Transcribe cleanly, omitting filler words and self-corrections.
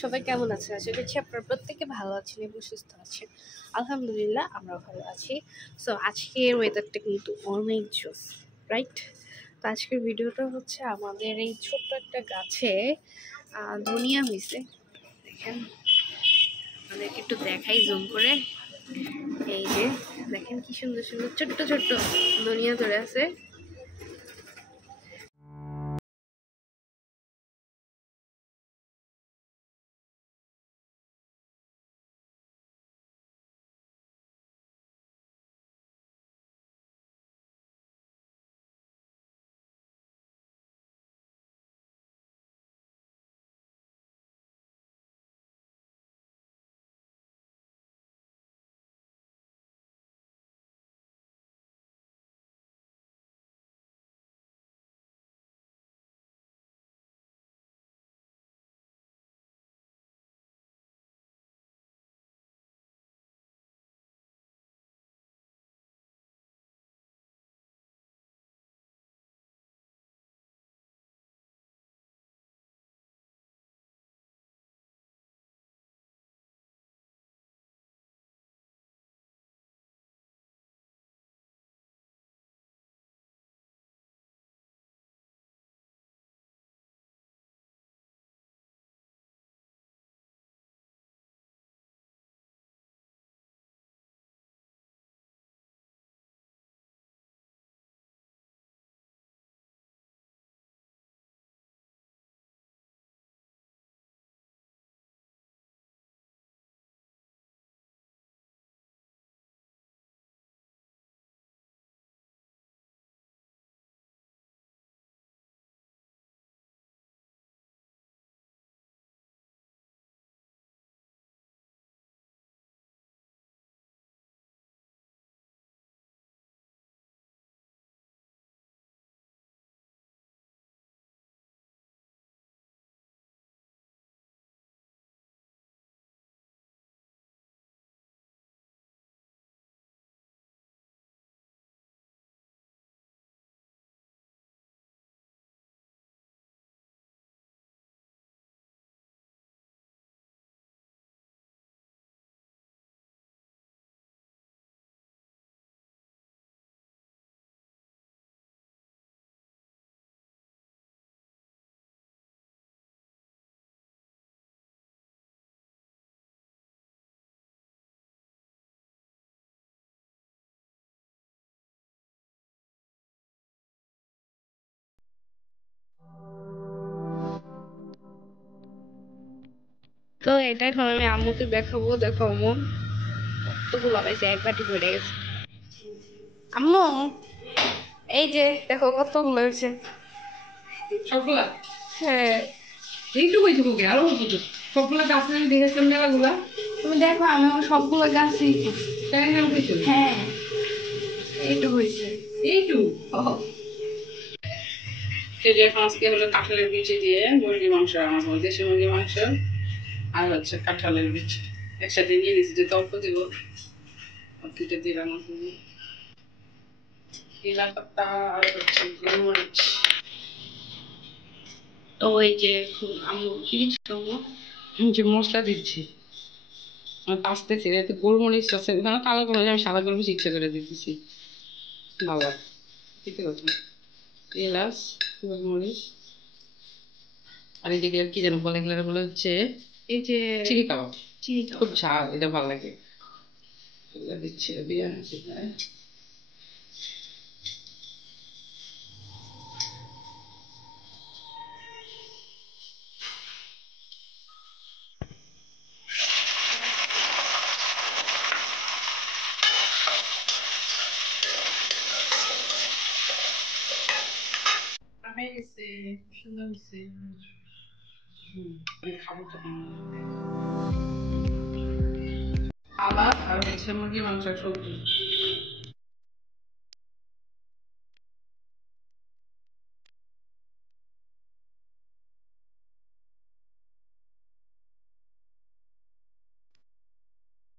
সবাই কেমন আছে? আশা করছি আপনারা প্রত্যেকে ভালো আছেন এবং সুস্থ আছেন। আলহামদুলিল্লাহ আমরা ভালো আছি। সো আজকের ওয়েদারটা কিন্তু অনেক জোস, রাইট? তো আজকের ভিডিওটা হচ্ছে আমাদের এই ছোট্ট একটা গাছে ধনিয়া হয়েছে। দেখেন, আমাদেরকে একটু দেখাই জুম করে। এই যে দেখেন কি সুন্দর সুন্দর ছোট্ট ছোট্ট ধনিয়া ধরে আছে। তো এটা এখন আমি আম্মুকে দেখাবো। দেখো আম্মু কতগুলো পাইছে, এক বাটি ভরে গেছে। আম্মু এই যে দেখো কতগুলো হয়েছে। সবগুলা? হ্যাঁ। এইটুকু এইটুকু আরো সবগুলা গাছ আমি দেখেছিলাম মেলাগুলা। তুমি দেখো আমি আমার সবগুলো গাছই। তাই না হয়েছে? হ্যাঁ এইটুকু হয়েছে। এইটুকু সেটা এখন আজকে হলো কাঁঠালের বিচি দিয়ে মুরগি মাংস রান্না করবো, দেশি মুরগি মাংস আর হচ্ছে কাঁঠালের বিচি একসাথে নিয়ে নিচ্ছি, যে অল্প দিব দুইটা দিয়ে রান্না করবো। কেলা পাতা আর হচ্ছে গোলমরিচ। তো এই যে আম্মু কি দিচ্ছ? যে মশলা দিচ্ছি আসতেছি, এতে গোলমরিচ আছে, কালো গোলমরিচ আমি সাদা গোলমরিচ ইচ্ছা করে দিতেছি। বাবা ঠিক আছে, এলাচ, গোলমরিচ আর এই যে কি যেন বলে, এগুলো বলে হচ্ছে এই যে চিনি কাবাব। চিনি খুব ঝাল, এটা ভালো লাগে। দিচ্ছি দিয়ে সুন্দর হয়েছে। খাবো তো আবার আর হচ্ছে মুরগি মাংস সবজি।